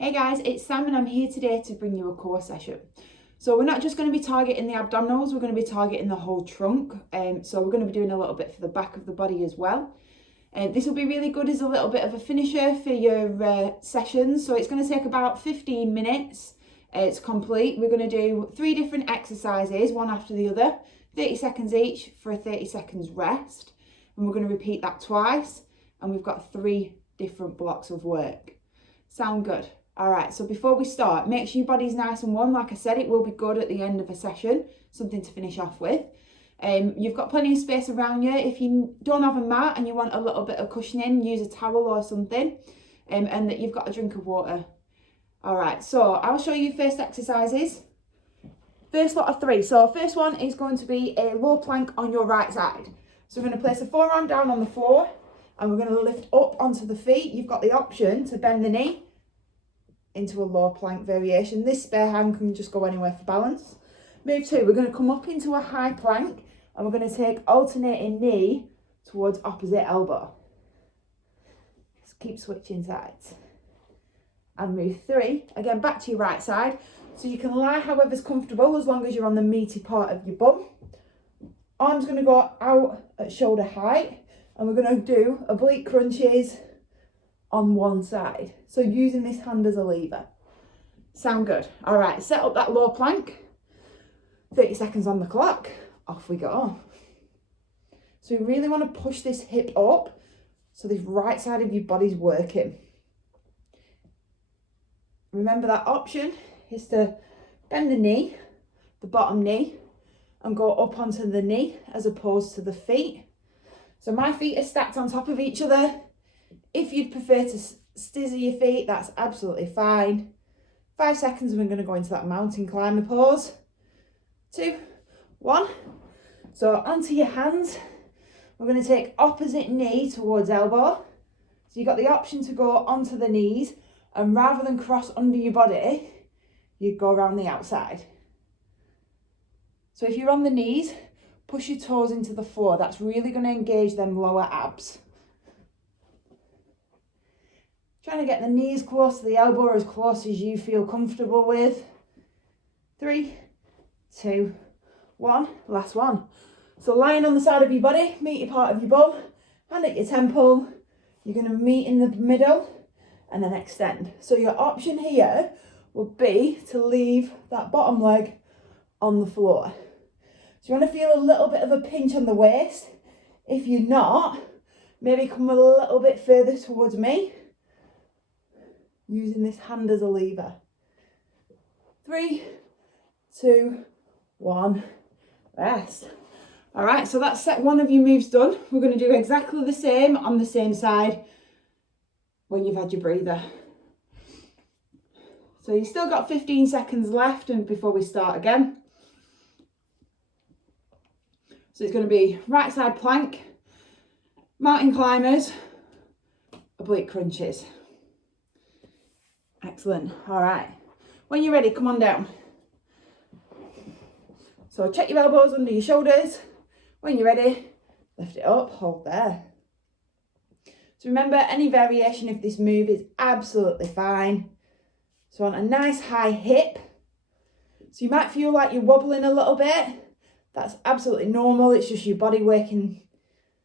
Hey guys, it's Sam and I'm here today to bring you a core session. So we're not just going to be targeting the abdominals, we're going to be targeting the whole trunk. So we're going to be doing a little bit for the back of the body as well. This will be really good as a little bit of a finisher for your sessions. So it's going to take about 15 minutes. It's complete. We're going to do 3 different exercises, one after the other, 30 seconds each for a 30 seconds rest. And we're going to repeat that twice. And we've got 3 different blocks of work. Sound good? All right, so before we start, make sure your body's nice and warm. Like I said, it will be good at the end of a session, something to finish off with. You've got plenty of space around you. If you don't have a mat and you want a little bit of cushioning, use a towel or something, and that you've got a drink of water. All right, so I'll show you first exercises. First lot of 3. So first one is going to be a low plank on your right side. So we're going to place the forearm down on the floor and we're going to lift up onto the feet. You've got the option to bend the knee into a low plank variation. This spare hand can just go anywhere for balance. Move 2, we're going to come up into a high plank and we're going to take alternating knee towards opposite elbow. Just keep switching sides. And move 3, again back to your right side. So you can lie however's comfortable as long as you're on the meaty part of your bum. Arms going to go out at shoulder height and we're going to do oblique crunches on one side. So using this hand as a lever. Sound good? All right, set up that low plank. 30 seconds on the clock. Off we go. So we really want to push this hip up so this right side of your body's working. Remember that option is to bend the knee, the bottom knee, and go up onto the knee as opposed to the feet. So my feet are stacked on top of each other. If you'd prefer to stizzy your feet, that's absolutely fine. 5 seconds and we're going to go into that mountain climber pose. 2, 1. So onto your hands. We're going to take opposite knee towards elbow. So you've got the option to go onto the knees and rather than cross under your body, you go around the outside. So if you're on the knees, push your toes into the floor. That's really going to engage them lower abs. Trying to get the knees close to the elbow, as close as you feel comfortable with. 3, 2, 1. Last one. So lying on the side of your body, meaty part of your bum, hand at your temple. You're going to meet in the middle and then extend. So your option here would be to leave that bottom leg on the floor. So you want to feel a little bit of a pinch on the waist. If you're not, maybe come a little bit further towards me, using this hand as a lever. 3, 2, 1, rest. All right, so that's set 1 of your moves done. We're going to do exactly the same on the same side when you've had your breather. So you've still got 15 seconds left and before we start again. So it's going to be right side plank, mountain climbers, oblique crunches. Excellent. All right. When you're ready, come on down. So check your elbows under your shoulders. When you're ready, lift it up, hold there. So remember, any variation of this move is absolutely fine. So on a nice high hip. So you might feel like you're wobbling a little bit. That's absolutely normal. It's just your body working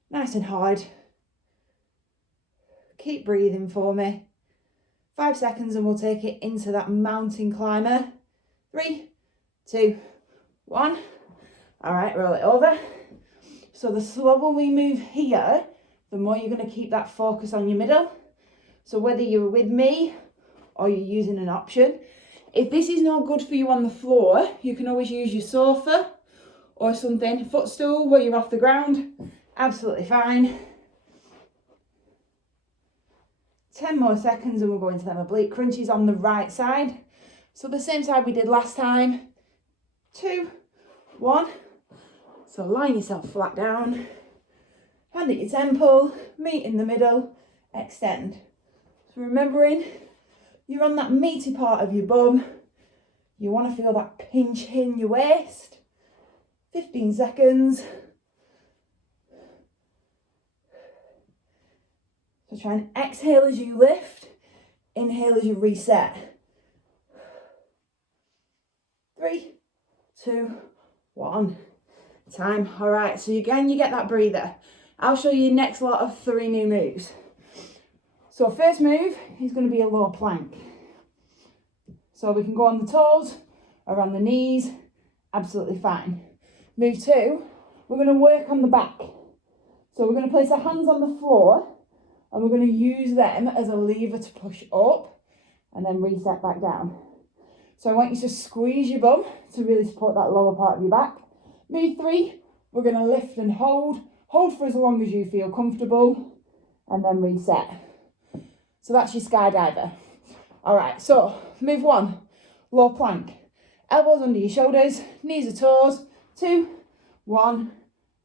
nice and hard. Keep breathing for me. 5 seconds and we'll take it into that mountain climber. 3, 2, 1. All right, roll it over. So the slower we move here, the more you're going to keep that focus on your middle. So whether you're with me or you're using an option, if this is not good for you on the floor, you can always use your sofa or something, footstool where you're off the ground. Absolutely fine. 10 more seconds and we'll go into them oblique crunches on the right side. So the same side we did last time. 2, 1. So line yourself flat down. Hand at your temple, meet in the middle, extend. So remembering, you're on that meaty part of your bum. You want to feel that pinch in your waist. 15 seconds. So try and exhale as you lift. Inhale as you reset. 3, 2, 1. Time. All right, so again, you get that breather. I'll show you next lot of 3 new moves. So first move is going to be a low plank. So we can go on the toes, around the knees, absolutely fine. Move 2, we're going to work on the back. So we're going to place our hands on the floor and we're going to use them as a lever to push up and then reset back down. So I want you to squeeze your bum to really support that lower part of your back. Move 3, we're going to lift and hold. Hold for as long as you feel comfortable and then reset. So that's your skydiver. All right, so move 1, low plank. Elbows under your shoulders, knees or toes. 2, 1,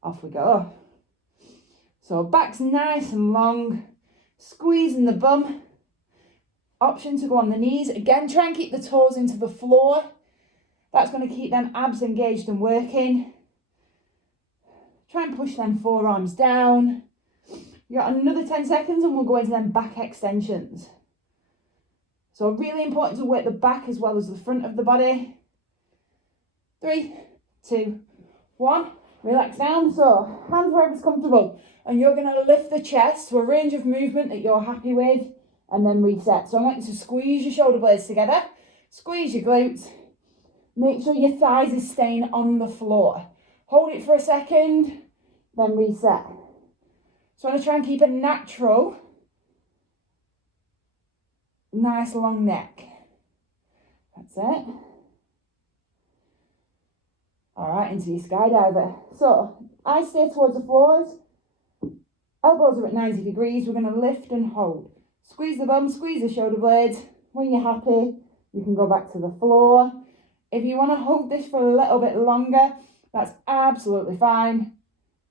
off we go. So back's nice and long, squeezing the bum. Option to go on the knees. Again, try and keep the toes into the floor. That's going to keep them abs engaged and working. Try and push them forearms down. You got another 10 seconds and we'll go into them back extensions. So really important to work the back as well as the front of the body. 3, 2, 1. Relax down. So hands wherever's comfortable. And you're going to lift the chest to a range of movement that you're happy with and then reset. So I want you to squeeze your shoulder blades together. Squeeze your glutes. Make sure your thighs is staying on the floor. Hold it for a second, then reset. So I'm going to try and keep a natural, nice long neck. That's it. All right, into your skydiver. So eyes stay towards the floors. Elbows are at 90 degrees. We're going to lift and hold. Squeeze the bum, squeeze the shoulder blades. When you're happy, you can go back to the floor. If you want to hold this for a little bit longer, that's absolutely fine.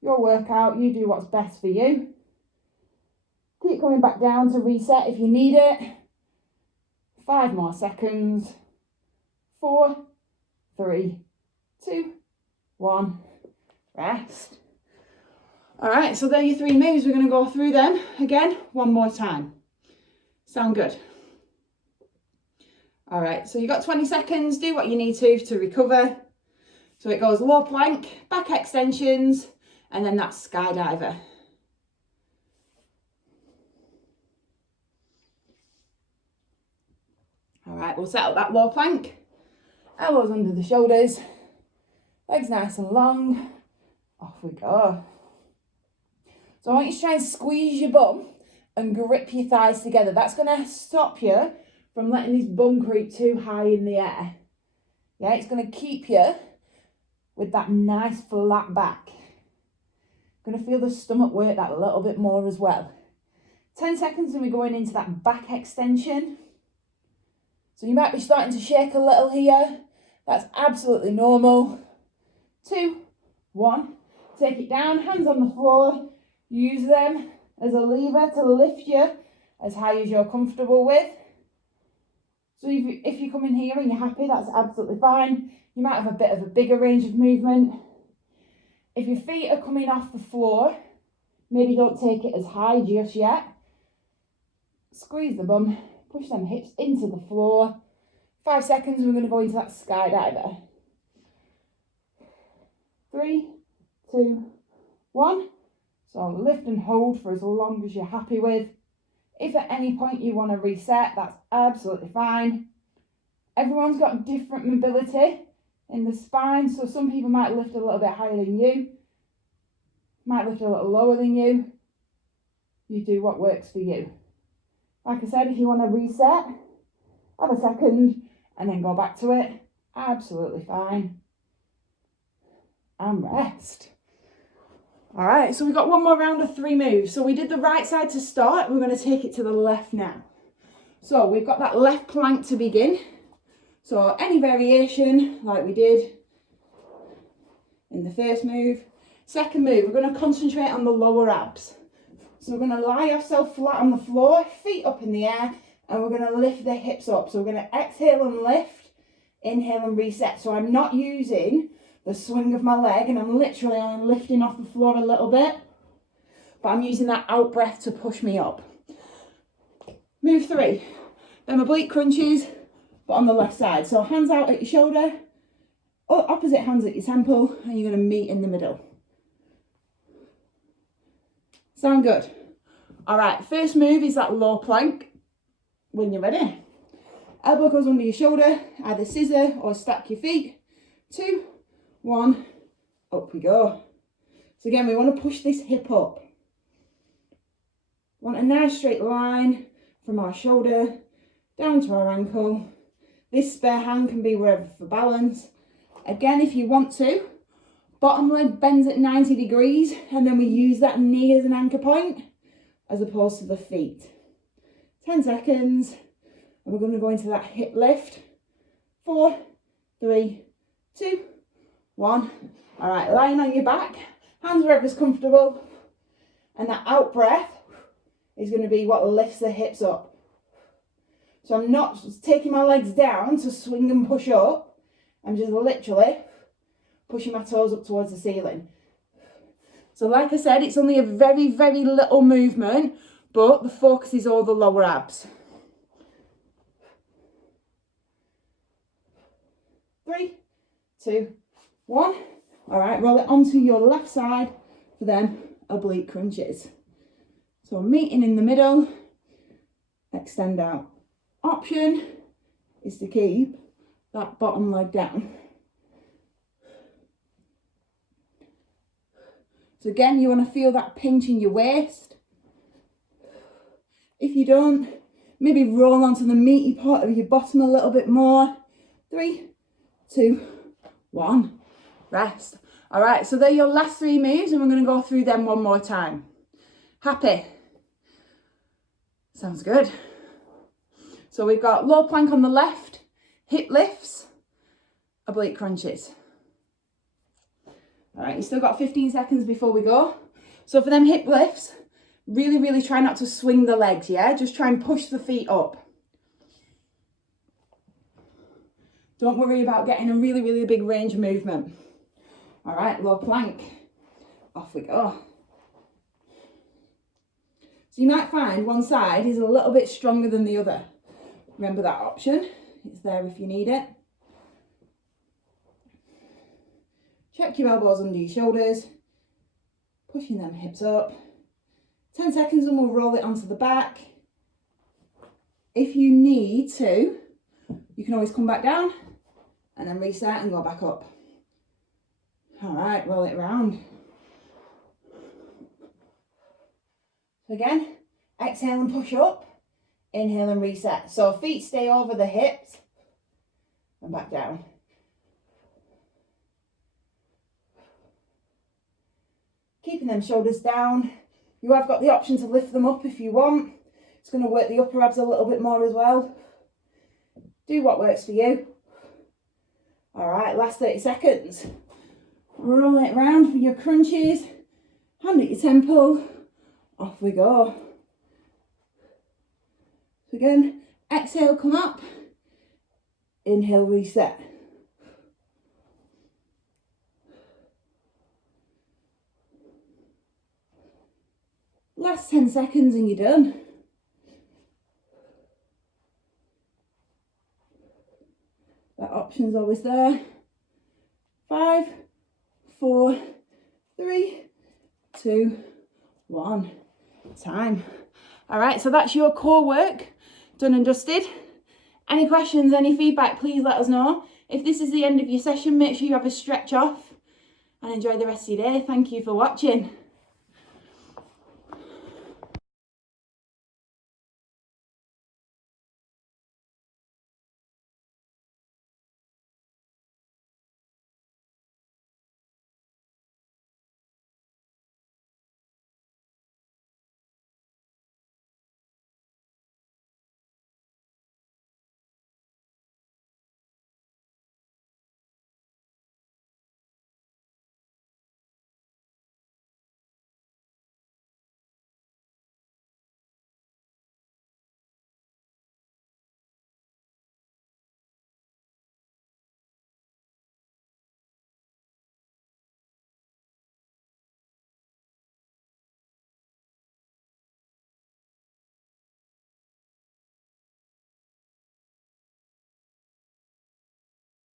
Your workout, you do what's best for you. Keep coming back down to reset if you need it. 5 more seconds. 4, 3, 2, 1. Rest. All right, so there are your 3 moves. We're going to go through them again one more time. Sound good? All right, so you've got 20 seconds. Do what you need to recover. So it goes low plank, back extensions, and then that skydiver. All right, we'll set up that low plank. Elbows under the shoulders. Legs nice and long. Off we go. So I want you to try and squeeze your bum and grip your thighs together. That's going to stop you from letting this bum creep too high in the air. Yeah, it's going to keep you with that nice flat back. Going to feel the stomach work that a little bit more as well. 10 seconds and we're going into that back extension. So you might be starting to shake a little here. That's absolutely normal. 2, 1. Take it down, hands on the floor. Use them as a lever to lift you as high as you're comfortable with. So if you come in here and you're happy, that's absolutely fine. You might have a bit of a bigger range of movement. If your feet are coming off the floor, maybe don't take it as high just yet. Squeeze the bum, push them hips into the floor. 5 seconds, we're going to go into that skydiver. 3, 2, 1. So lift and hold for as long as you're happy with. If at any point you want to reset, that's absolutely fine. Everyone's got different mobility in the spine, so some people might lift a little bit higher than you, might lift a little lower than you. You do what works for you. Like I said, if you want to reset, have a second and then go back to it, absolutely fine. And rest. All right, so we've got one more round of 3 moves. So we did the right side to start. We're going to take it to the left now. So we've got that left plank to begin. So any variation like we did in the first move. Second move, we're going to concentrate on the lower abs. So we're going to lie yourself flat on the floor, feet up in the air, and we're going to lift the hips up. So we're going to exhale and lift, inhale and reset. So I'm not using the swing of my leg and I'm literally only lifting off the floor a little bit, but I'm using that out breath to push me up. Move 3. Them oblique crunches, but on the left side. So hands out at your shoulder, opposite hands at your temple, and you're going to meet in the middle. Sound good? All right, first move is that low plank. When you're ready, elbow goes under your shoulder, either scissor or stack your feet. 2, 1, up we go. So again, we want to push this hip up. Want a nice straight line from our shoulder down to our ankle. This spare hand can be wherever for balance. Again, if you want to, bottom leg bends at 90 degrees, and then we use that knee as an anchor point as opposed to the feet. 10 seconds, and we're going to go into that hip lift. 4, 3, 2, 1. All right, lying on your back, hands wherever's comfortable, and that out breath is going to be what lifts the hips up. So I'm not taking my legs down to swing and push up. I'm just literally pushing my toes up towards the ceiling. So like I said, it's only a very, very little movement, but the focus is all the lower abs. 3, 2, 1. All right, roll it onto your left side for them oblique crunches. So meeting in the middle, extend out. Option is to keep that bottom leg down. So again, you want to feel that pinch in your waist. If you don't, maybe roll onto the meaty part of your bottom a little bit more. 3, 2, 1, rest. All right, so they're your last 3 moves, and we're going to go through them one more time. Happy? Sounds good. So we've got low plank on the left, hip lifts, oblique crunches. All right, you still got 15 seconds before we go. So for them hip lifts, really, really try not to swing the legs, yeah? Just try and push the feet up. Don't worry about getting a really, really big range of movement. All right, low plank. Off we go. So you might find one side is a little bit stronger than the other. Remember that option, it's there if you need it. Check your elbows under your shoulders, pushing them hips up. 10 seconds and we'll roll it onto the back. If you need to, you can always come back down and then reset and go back up. All right, roll it around. So again, exhale and push up. Inhale and reset. So feet stay over the hips and back down. Keeping them shoulders down. You have got the option to lift them up if you want. It's going to work the upper abs a little bit more as well. Do what works for you. All right, last 30 seconds. Roll it around for your crunches. Hand at your temple. Off we go. So again, exhale, come up. Inhale, reset. Last 10 seconds and you're done. That option's always there. 5, 4, 3, 2, 1. Time. All right, so that's your core work done and dusted. Any questions, any feedback, please let us know. If this is the end of your session, make sure you have a stretch off and enjoy the rest of your day. Thank you for watching.